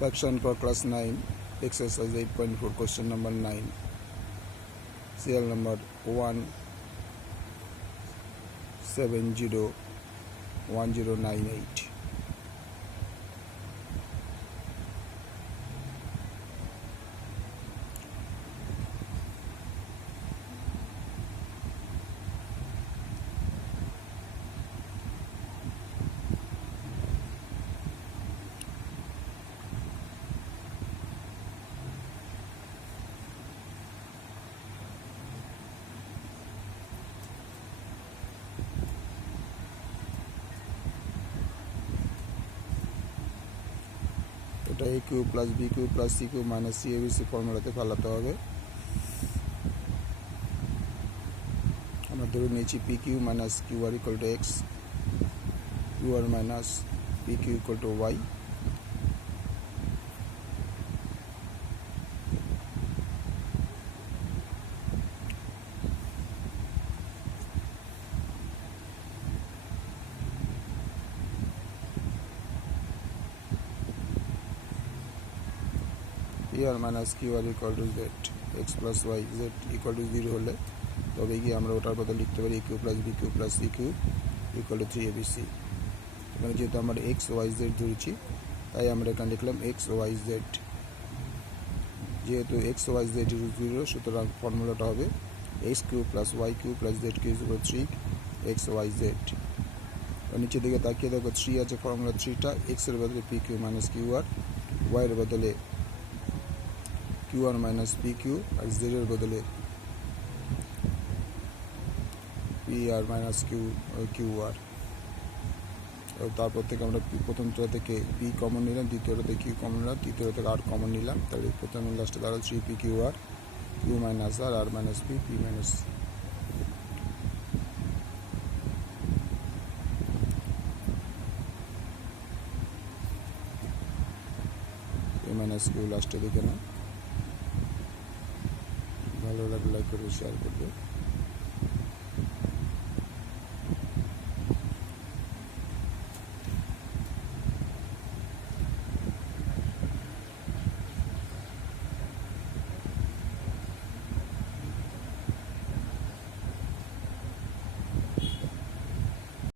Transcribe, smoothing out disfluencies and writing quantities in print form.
Fraction for class 9, exercise 8.4, question number 9, serial number 1701098. এটা a q plus b q plus c q minus c abc ফর্মুলাতে ফেলাতে হবে। আমরা ধরে নিয়েছি p q minus q r equal to x, q r minus p q equal to y, আর minus q r equal to z, x plus y z equal to 0 হলে তবে গিয়ে আমরা ওটার কথা লিখতে পারি a q plus b q plus c q equal to 3abc। এখানে যেহেতু আমরা এক্স ওয়াই জেড ধরেছি তাই আমরা এখানে লিখলাম এক্স ওয়াই জেড। যেহেতু এক্স ওয়াই জেড ইজ 0 সুতরাং ফর্মুলাটা হবে X cube plus Y cube plus Z cube equal 3 X Y Z. নিচের দিকে তাকিয়ে দেখো 3 আছে, ফর্মুলা 3টা এক্সের বদলে পি কিউ মাইনাস কিউ আর, ওয়াইয়ের বদলে Q r minus P Q R জেডের বদলে পি আর মাইনাস কিউ আর। তারপর থেকে আমরা প্রথমটা থেকে পি কমন নিলাম, দ্বিতীয়টা থেকে কিউ কমন নিলাম, তৃতীয়টা থেকে আর কমন নিলাম, তাহলে প্রথম লাস্টে দাঁড়ালো 3p q r, q minus r minus p, p minus minus q লাস্টের দিকে না। ভালো লাগলে লাইক করবে, শেয়ার করবে।